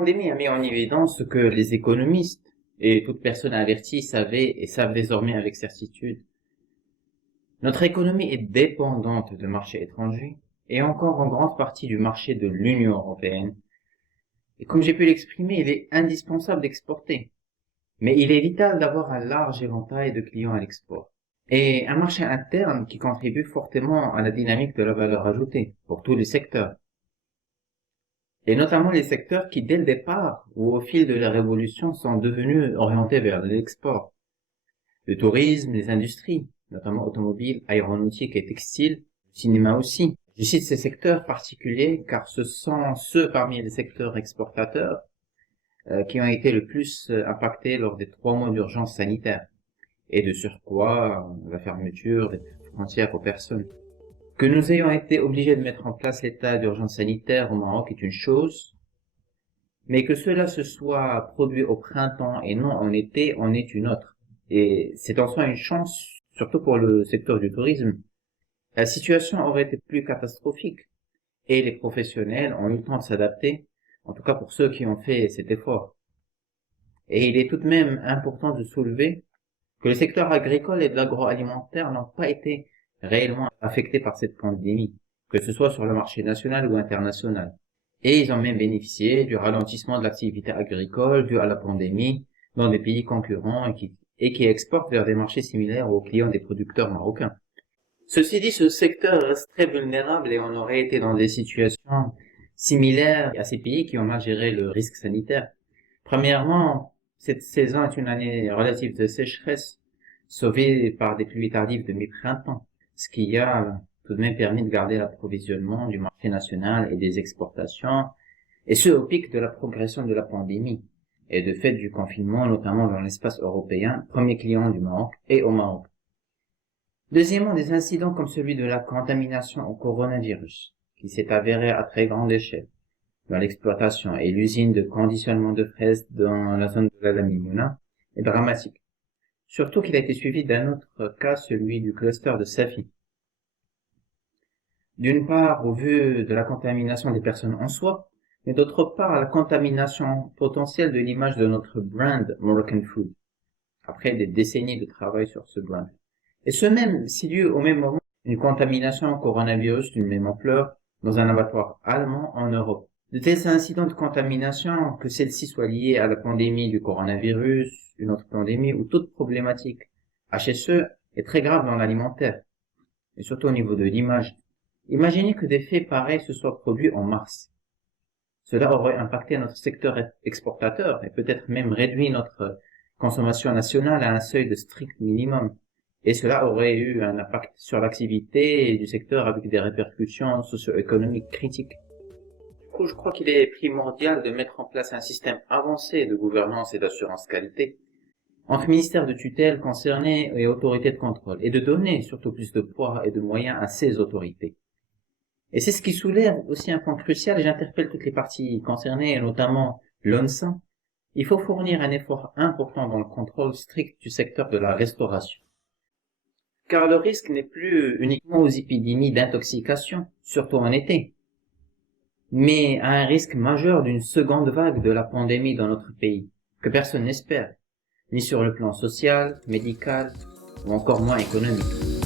pandémie a mis en évidence ce que les économistes et toute personne avertie savaient et savent désormais avec certitude. Notre économie est dépendante de marchés étrangers et encore en grande partie du marché de l'Union européenne. Et comme j'ai pu l'exprimer, il est indispensable d'exporter. Mais il est vital d'avoir un large éventail de clients à l'export. Et un marché interne qui contribue fortement à la dynamique de la valeur ajoutée pour tous les secteurs. Et notamment les secteurs qui, dès le départ ou au fil de la révolution, sont devenus orientés vers l'export. Le tourisme, les industries, notamment automobiles, aéronautiques et textiles, le cinéma aussi. Je cite ces secteurs particuliers car ce sont ceux parmi les secteurs exportateurs qui ont été le plus impactés lors des 3 mois d'urgence sanitaire et de surcroît la fermeture des frontières aux personnes. Que nous ayons été obligés de mettre en place l'état d'urgence sanitaire au Maroc est une chose, mais que cela se soit produit au printemps et non en été en est une autre. Et c'est en soi une chance, surtout pour le secteur du tourisme. La situation aurait été plus catastrophique et les professionnels ont eu le temps de s'adapter, en tout cas pour ceux qui ont fait cet effort. Et il est tout de même important de soulever que le secteur agricole et de l'agroalimentaire n'ont pas été réellement affectés par cette pandémie, que ce soit sur le marché national ou international. Et ils ont même bénéficié du ralentissement de l'activité agricole dû à la pandémie dans des pays concurrents et qui exportent vers des marchés similaires aux clients des producteurs marocains. Ceci dit, ce secteur reste très vulnérable et on aurait été dans des situations similaires à ces pays qui ont mal géré le risque sanitaire. Premièrement, cette saison est une année relative de sécheresse, sauvée par des pluies tardives de mi-printemps, ce qui a tout de même permis de garder l'approvisionnement du marché national et des exportations, et ce au pic de la progression de la pandémie, et de fait du confinement, notamment dans l'espace européen, premier client du Maroc et au Maroc. Deuxièmement, des incidents comme celui de la contamination au coronavirus, qui s'est avéré à très grande échelle dans l'exploitation et l'usine de conditionnement de fraises dans la zone de la Mimouna, est dramatique. Surtout qu'il a été suivi d'un autre cas, celui du cluster de Safi. D'une part, au vu de la contamination des personnes en soi, mais d'autre part, la contamination potentielle de l'image de notre brand Moroccan Food, après des décennies de travail sur ce brand. Et ce même s'il y eut au même moment une contamination au coronavirus d'une même ampleur dans un abattoir allemand en Europe. De tels incidents de contamination, que celle-ci soit liée à la pandémie du coronavirus, une autre pandémie ou toute problématique HSE, est très grave dans l'alimentaire, et surtout au niveau de l'image. Imaginez que des faits pareils se soient produits en mars. Cela aurait impacté notre secteur exportateur et peut-être même réduit notre consommation nationale à un seuil de strict minimum. Et cela aurait eu un impact sur l'activité du secteur avec des répercussions socio-économiques critiques. Du coup, je crois qu'il est primordial de mettre en place un système avancé de gouvernance et d'assurance qualité entre ministères de tutelle concernés et autorités de contrôle, et de donner surtout plus de poids et de moyens à ces autorités. Et c'est ce qui soulève aussi un point crucial, et j'interpelle toutes les parties concernées, et notamment l'ONSA. Il faut fournir un effort important dans le contrôle strict du secteur de la restauration. Car le risque n'est plus uniquement aux épidémies d'intoxication, surtout en été, mais à un risque majeur d'une seconde vague de la pandémie dans notre pays, que personne n'espère, ni sur le plan social, médical, ou encore moins économique.